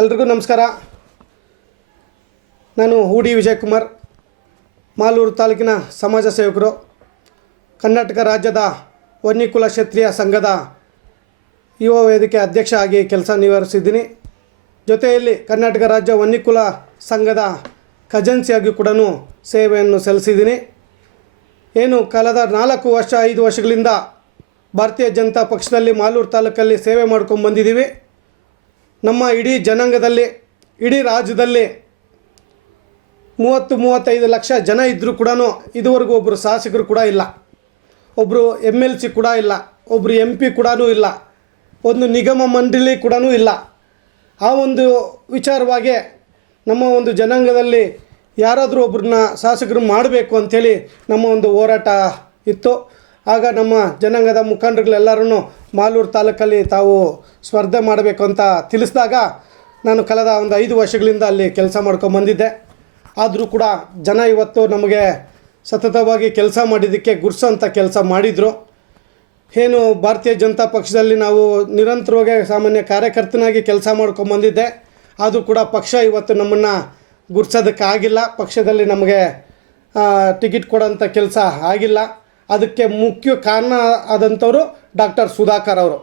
ಎಲ್ರಿಗೂ ನಮಸ್ಕಾರ. ನಾನು ಹೂಡಿ ವಿಜಯಕುಮಾರ್, ಮಾಲೂರು ತಾಲೂಕಿನ ಸಮಾಜ ಸೇವಕರು, ಕರ್ನಾಟಕ ರಾಜ್ಯದ ವನ್ಯಕುಲ ಕ್ಷತ್ರಿಯ ಸಂಘದ ಯುವ ವೇದಿಕೆ ಅಧ್ಯಕ್ಷ ಆಗಿ ಕೆಲಸ ನಿರ್ವಹಿಸಿದ್ದೀನಿ. ಜೊತೆಯಲ್ಲಿ ಕರ್ನಾಟಕ ರಾಜ್ಯ ವನ್ಯಕುಲ ಸಂಘದ ಖಜಾನ್ಸಿಯಾಗಿ ಕೂಡ ಸೇವೆಯನ್ನು ಸಲ್ಲಿಸಿದ್ದೀನಿ. ಏನು ಕಳೆದ 5 ವರ್ಷಗಳಿಂದ ಭಾರತೀಯ ಜನತಾ ಪಕ್ಷದಲ್ಲಿ ಮಾಲೂರು ತಾಲೂಕಲ್ಲಿ ಸೇವೆ ಮಾಡ್ಕೊಂಡು ಬಂದಿದ್ದೀವಿ. ನಮ್ಮ ಇಡೀ ಜನಾಂಗದಲ್ಲಿ, ಇಡೀ ರಾಜ್ಯದಲ್ಲಿ 30-35 ಲಕ್ಷ ಜನ ಇದ್ದರೂ ಕೂಡ ಇದುವರೆಗೂ ಒಬ್ಬರು ಶಾಸಕರು ಕೂಡ ಇಲ್ಲ, ಒಬ್ಬರು MLC ಕೂಡ ಇಲ್ಲ, ಒಬ್ಬರು MP ಕೂಡ ಇಲ್ಲ, ಒಂದು ನಿಗಮ ಮಂಡಳಿ ಕೂಡ ಇಲ್ಲ. ಆ ಒಂದು ವಿಚಾರವಾಗಿ ನಮ್ಮ ಒಂದು ಜನಾಂಗದಲ್ಲಿ ಯಾರಾದರೂ ಒಬ್ಬರನ್ನ ಶಾಸಕರು ಮಾಡಬೇಕು ಅಂಥೇಳಿ ನಮ್ಮ ಒಂದು ಹೋರಾಟ ಇತ್ತು. ಆಗ ನಮ್ಮ ಜನಾಂಗದ ಮುಖಂಡರುಗಳೆಲ್ಲರೂ ಮಾಲೂರು ತಾಲೂಕಲ್ಲಿ ತಾವು ಸ್ಪರ್ಧೆ ಮಾಡಬೇಕು ಅಂತ ತಿಳಿಸಿದಾಗ ನಾನು ಕಳೆದ 5 ವರ್ಷಗಳಿಂದ ಅಲ್ಲಿ ಕೆಲಸ ಮಾಡ್ಕೊಂಬಂದಿದ್ದೆ. ಆದರೂ ಕೂಡ ಜನ ಇವತ್ತು ನಮಗೆ ಸತತವಾಗಿ ಕೆಲಸ ಮಾಡಿದ್ದಕ್ಕೆ ಗುರ್ಸೋಂಥ ಕೆಲಸ ಮಾಡಿದರು. ಏನು ಭಾರತೀಯ ಜನತಾ ಪಕ್ಷದಲ್ಲಿ ನಾವು ನಿರಂತರವಾಗಿ ಸಾಮಾನ್ಯ ಕಾರ್ಯಕರ್ತನಾಗಿ ಕೆಲಸ ಮಾಡ್ಕೊಂಬಂದಿದ್ದೆ. ಆದರೂ ಕೂಡ ಪಕ್ಷ ಇವತ್ತು ನಮ್ಮನ್ನು ಗುರ್ಸೋದಕ್ಕಾಗಿಲ್ಲ. ಪಕ್ಷದಲ್ಲಿ ನಮಗೆ ಟಿಕೆಟ್ ಕೊಡೋಂಥ ಕೆಲಸ ಆಗಿಲ್ಲ. ಅದಕ್ಕೆ ಮುಖ್ಯ ಕಾರಣ ಆದಂಥವರು ಡಾಕ್ಟರ್ ಸುಧಾಕರ್ ಅವರು.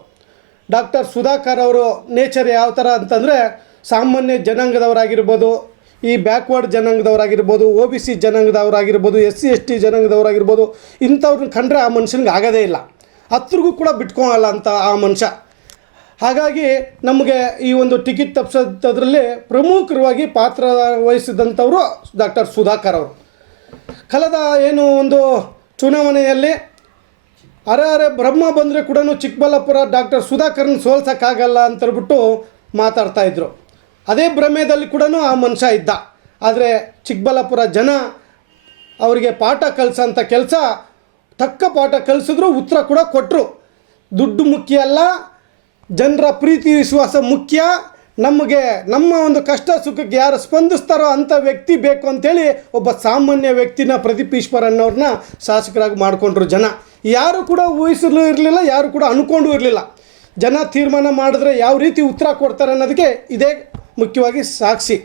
ಡಾಕ್ಟರ್ ಸುಧಾಕರ್ ಅವರು ನೇಚರ್ ಯಾವ ಥರ ಅಂತಂದರೆ, ಸಾಮಾನ್ಯ ಜನಾಂಗದವರಾಗಿರ್ಬೋದು, ಈ ಬ್ಯಾಕ್ವರ್ಡ್ ಜನಾಂಗದವರಾಗಿರ್ಬೋದು, OBC ಜನಾಂಗದವರಾಗಿರ್ಬೋದು, SC ST ಜನಾಂಗದವರಾಗಿರ್ಬೋದು, ಇಂಥವ್ರನ್ನ ಕಂಡ್ರೆ ಆ ಮನುಷ್ಯನಿಗೆ ಆಗೋದೇ ಇಲ್ಲ, ಹತ್ತಿರಗೂ ಕೂಡ ಬಿಟ್ಕೊಳ್ಳಲ್ಲ ಅಂತ ಆ ಮನುಷ್ಯ. ಹಾಗಾಗಿ ನಮಗೆ ಈ ಒಂದು ಟಿಕೆಟ್ ತಪ್ಪಿಸೋದ್ರಲ್ಲಿ ಪ್ರಮುಖವಾಗಿ ಪಾತ್ರ ವಹಿಸಿದಂಥವರು ಡಾಕ್ಟರ್ ಸುಧಾಕರ್ ಅವರು. ಕಳೆದ ಏನು ಒಂದು ಚುನಾವಣೆಯಲ್ಲಿ ಅರೆ ಬ್ರಹ್ಮ ಬಂದರೆ ಕೂಡ ಚಿಕ್ಕಬಳ್ಳಾಪುರ ಡಾಕ್ಟರ್ ಸುಧಾಕರ್ನ ಸೋಲ್ಸೋಕ್ಕಾಗಲ್ಲ ಅಂತೇಳ್ಬಿಟ್ಟು ಮಾತಾಡ್ತಾಯಿದ್ರು. ಅದೇ ಭ್ರಮೆಯಲ್ಲಿ ಕೂಡ ಆ ಮನುಷ್ಯ ಇದ್ದ. ಆದರೆ ಚಿಕ್ಕಬಳ್ಳಾಪುರ ಜನ ಅವರಿಗೆ ಪಾಠ ಕಲಿಸೋಂಥ ಕೆಲಸ, ತಕ್ಕ ಪಾಠ ಕಲಿಸಿದ್ರು, ಉತ್ತರ ಕೂಡ ಕೊಟ್ಟರು. ದುಡ್ಡು ಮುಖ್ಯ ಅಲ್ಲ, ಜನರ ಪ್ರೀತಿ ವಿಶ್ವಾಸ ಮುಖ್ಯ. ನಮಗೆ ನಮ್ಮ ಒಂದು ಕಷ್ಟ ಸುಖಕ್ಕೆ ಯಾರು ಸ್ಪಂದಿಸ್ತಾರೋ ಅಂಥ ವ್ಯಕ್ತಿ ಬೇಕು ಅಂಥೇಳಿ ಒಬ್ಬ ಸಾಮಾನ್ಯ ವ್ಯಕ್ತಿನ ಪ್ರದೀಪ್ ಈಶ್ವರ್ ಅನ್ನೋರನ್ನ ಶಾಸಕರಾಗಿ ಮಾಡಿಕೊಂಡ್ರು ಜನ. ಯಾರು ಕೂಡ ಊಹಿಸಲು ಇರಲಿಲ್ಲ, ಯಾರು ಕೂಡ ಅಂದ್ಕೊಂಡು ಇರಲಿಲ್ಲ. ಜನ ತೀರ್ಮಾನ ಮಾಡಿದ್ರೆ ಯಾವ ರೀತಿ ಉತ್ತರ ಕೊಡ್ತಾರೆ ಅನ್ನೋದಕ್ಕೆ ಇದೇ ಮುಖ್ಯವಾಗಿ ಸಾಕ್ಷಿ.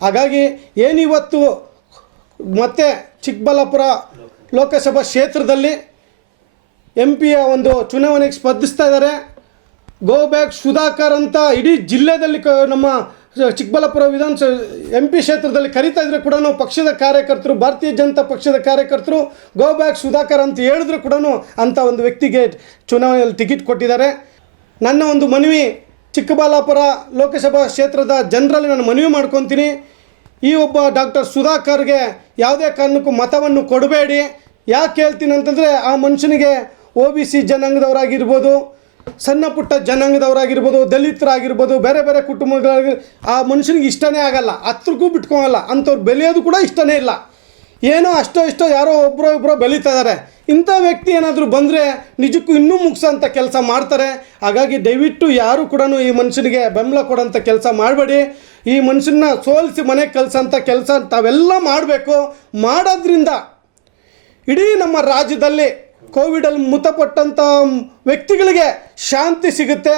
ಹಾಗಾಗಿ ಏನಿವತ್ತು ಮತ್ತೆ ಚಿಕ್ಕಬಳ್ಳಾಪುರ ಲೋಕಸಭಾ ಕ್ಷೇತ್ರದಲ್ಲಿ MP ಒಂದು ಚುನಾವಣೆಗೆ ಸ್ಪರ್ಧಿಸ್ತಾ ಇದ್ದಾರೆ. ಗೋ ಬ್ಯಾಕ್ ಸುಧಾಕರ್ ಅಂತ ಇಡೀ ಜಿಲ್ಲೆಯಲ್ಲಿ ನಮ್ಮ ಚಿಕ್ಕಬಳ್ಳಾಪುರ MP ಕ್ಷೇತ್ರದಲ್ಲಿ ಕರೀತಾ ಇದ್ರೆ ಕೂಡ ಪಕ್ಷದ ಕಾರ್ಯಕರ್ತರು, ಭಾರತೀಯ ಜನತಾ ಪಕ್ಷದ ಕಾರ್ಯಕರ್ತರು ಗೋ ಬ್ಯಾಕ್ ಸುಧಾಕರ್ ಅಂತ ಹೇಳಿದ್ರು ಕೂಡ ಅಂಥ ಒಂದು ವ್ಯಕ್ತಿಗೆ ಚುನಾವಣೆಯಲ್ಲಿ ಟಿಕೆಟ್ ಕೊಟ್ಟಿದ್ದಾರೆ. ನನ್ನ ಒಂದು ಮನವಿ, ಚಿಕ್ಕಬಳ್ಳಾಪುರ ಲೋಕಸಭಾ ಕ್ಷೇತ್ರದ ಜನರಲ್ಲಿ ನಾನು ಮನವಿ ಮಾಡ್ಕೊತೀನಿ, ಈ ಒಬ್ಬ ಡಾಕ್ಟರ್ ಸುಧಾಕರ್ಗೆ ಯಾವುದೇ ಕಾರಣಕ್ಕೂ ಮತವನ್ನು ಕೊಡಬೇಡಿ. ಯಾಕೆ ಹೇಳ್ತೀನಿ ಅಂತಂದರೆ, ಆ ಮನುಷ್ಯನಿಗೆ OBC ಜನಾಂಗದವರಾಗಿರ್ಬೋದು, ಸಣ್ಣ ಪುಟ್ಟ ಜನಾಂಗದವರಾಗಿರ್ಬೋದು, ದಲಿತರಾಗಿರ್ಬೋದು, ಬೇರೆ ಬೇರೆ ಕುಟುಂಬಗಳಾಗಿ ಆ ಮನುಷ್ಯನಿಗೆ ಇಷ್ಟನೇ ಆಗಲ್ಲ, ಹತ್ರಕ್ಕೂ ಬಿಟ್ಕೊಳಲ್ಲ. ಅಂಥವ್ರು ಬೆಳೆಯೋದು ಕೂಡ ಇಷ್ಟನೇ ಇಲ್ಲ. ಏನೋ ಅಷ್ಟೋ ಇಷ್ಟೋ ಯಾರೋ ಒಬ್ಬರೋ ಬೆಳೀತಾ ಇದ್ದಾರೆ. ಇಂಥ ವ್ಯಕ್ತಿ ಏನಾದರೂ ಬಂದರೆ ನಿಜಕ್ಕೂ ಇನ್ನೂ ಮುಗಿಸೋಂಥ ಕೆಲಸ ಮಾಡ್ತಾರೆ. ಹಾಗಾಗಿ ದಯವಿಟ್ಟು ಯಾರು ಕೂಡ ಈ ಮನುಷ್ಯನಿಗೆ ಬೆಂಬಲ ಕೊಡೋಂಥ ಕೆಲಸ ಮಾಡಬೇಡಿ. ಈ ಮನುಷ್ಯನ ಸೋಲಿಸಿ ಮನೆಗೆ ಕಳಿಸೋಂಥ ಕೆಲಸ ತಾವೆಲ್ಲ ಮಾಡಬೇಕು. ಮಾಡೋದ್ರಿಂದ ಇಡೀ ನಮ್ಮ ರಾಜ್ಯದಲ್ಲಿ ಕೋವಿಡಲ್ಲಿ ಮೃತಪಟ್ಟಂಥ ವ್ಯಕ್ತಿಗಳಿಗೆ ಶಾಂತಿ ಸಿಗುತ್ತೆ,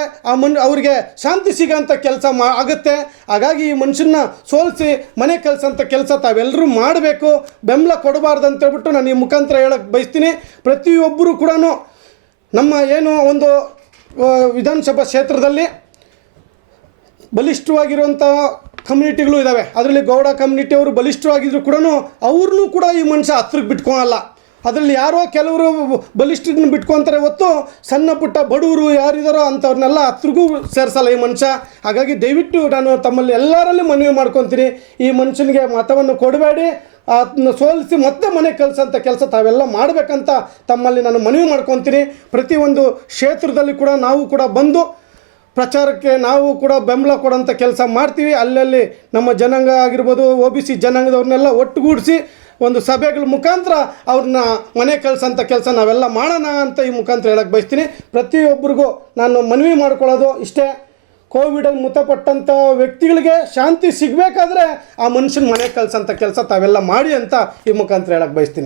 ಅವರಿಗೆ ಶಾಂತಿ ಸಿಗೋಂಥ ಕೆಲಸ ಆಗುತ್ತೆ. ಹಾಗಾಗಿ ಈ ಮನುಷ್ಯನ ಸೋಲಿಸಿ ಮನೆ ಕಳಿಸೋಂಥ ಕೆಲಸ ತಾವೆಲ್ಲರೂ ಮಾಡಬೇಕು, ಬೆಂಬಲ ಕೊಡಬಾರ್ದು ಅಂತೇಳ್ಬಿಟ್ಟು ನಾನು ಈ ಮುಖಾಂತರ ಹೇಳೋಕ್ಕೆ ಬಯಸ್ತೀನಿ. ಪ್ರತಿಯೊಬ್ಬರು ಕೂಡ ನಮ್ಮ ಏನು ಒಂದು ವಿಧಾನಸಭಾ ಕ್ಷೇತ್ರದಲ್ಲಿ ಬಲಿಷ್ಠವಾಗಿರುವಂಥ ಕಮ್ಯುನಿಟಿಗಳು ಇದ್ದಾವೆ. ಅದರಲ್ಲಿ ಗೌಡ ಕಮ್ಯುನಿಟಿಯವರು ಬಲಿಷ್ಠವಾಗಿದ್ರು ಕೂಡ ಅವ್ರನ್ನೂ ಕೂಡ ಈ ಮನುಷ್ಯ ಹತ್ರಕ್ಕೆ ಬಿಟ್ಕೊಳಲ್ಲ. ಅದರಲ್ಲಿ ಯಾರೋ ಕೆಲವರು ಬಲಿಷ್ಠರನ್ನ ಬಿಟ್ಕೊತಾರೆ ಹೊತ್ತು ಸಣ್ಣ ಪುಟ್ಟ ಬಡವರು ಯಾರಿದ್ದಾರೋ ಅಂಥವ್ರನ್ನೆಲ್ಲ ಹತ್ರಗೂ ಸೇರಿಸಲ್ಲ ಈ ಮನುಷ್ಯ. ಹಾಗಾಗಿ ದಯವಿಟ್ಟು ನಾನು ತಮ್ಮಲ್ಲಿ ಎಲ್ಲರಲ್ಲಿ ಮನವಿ ಮಾಡ್ಕೊತೀನಿ, ಈ ಮನುಷ್ಯನಿಗೆ ಮತವನ್ನು ಕೊಡಬೇಡಿ, ಅದನ್ನ ಸೋಲಿಸಿ ಮತ್ತೆ ಮನೆಗೆ ಕಳಿಸೋಂಥ ಕೆಲಸ ತಾವೆಲ್ಲ ಮಾಡಬೇಕಂತ ತಮ್ಮಲ್ಲಿ ನಾನು ಮನವಿ ಮಾಡ್ಕೊತೀನಿ. ಪ್ರತಿಯೊಂದು ಕ್ಷೇತ್ರದಲ್ಲಿ ಕೂಡ ನಾವು ಕೂಡ ಬಂದು ಪ್ರಚಾರಕ್ಕೆ ನಾವು ಕೂಡ ಬೆಂಬಲ ಕೊಡೋಂಥ ಕೆಲಸ ಮಾಡ್ತೀವಿ. ಅಲ್ಲಲ್ಲಿ ನಮ್ಮ ಜನಾಂಗ ಆಗಿರ್ಬೋದು, OBC ಜನಾಂಗದವ್ರನ್ನೆಲ್ಲ ಒಟ್ಟುಗೂಡಿಸಿ ಒಂದು ಸಭೆಗಳ ಮುಖಾಂತರ ಅವ್ರನ್ನ ಮನೆ ಕಳಿಸೋಂಥ ಕೆಲಸ ನಾವೆಲ್ಲ ಮಾಡೋಣ ಅಂತ ಈ ಮುಖಾಂತರ ಹೇಳಕ್ಕೆ ಬಯಸ್ತೀನಿ. ಪ್ರತಿಯೊಬ್ಬರಿಗೂ ನಾನು ಮನವಿ ಮಾಡ್ಕೊಳ್ಳೋದು ಇಷ್ಟೇ, ಕೋವಿಡಲ್ಲಿ ಮೃತಪಟ್ಟಂಥ ವ್ಯಕ್ತಿಗಳಿಗೆ ಶಾಂತಿ ಸಿಗಬೇಕಾದ್ರೆ ಆ ಮನುಷ್ಯನ ಮನೆ ಕಳಿಸೋಂಥ ಕೆಲಸ ತಾವೆಲ್ಲ ಮಾಡಿ ಅಂತ ಈ ಮುಖಾಂತರ ಹೇಳಕ್ಕೆ ಬಯಸ್ತೀನಿ.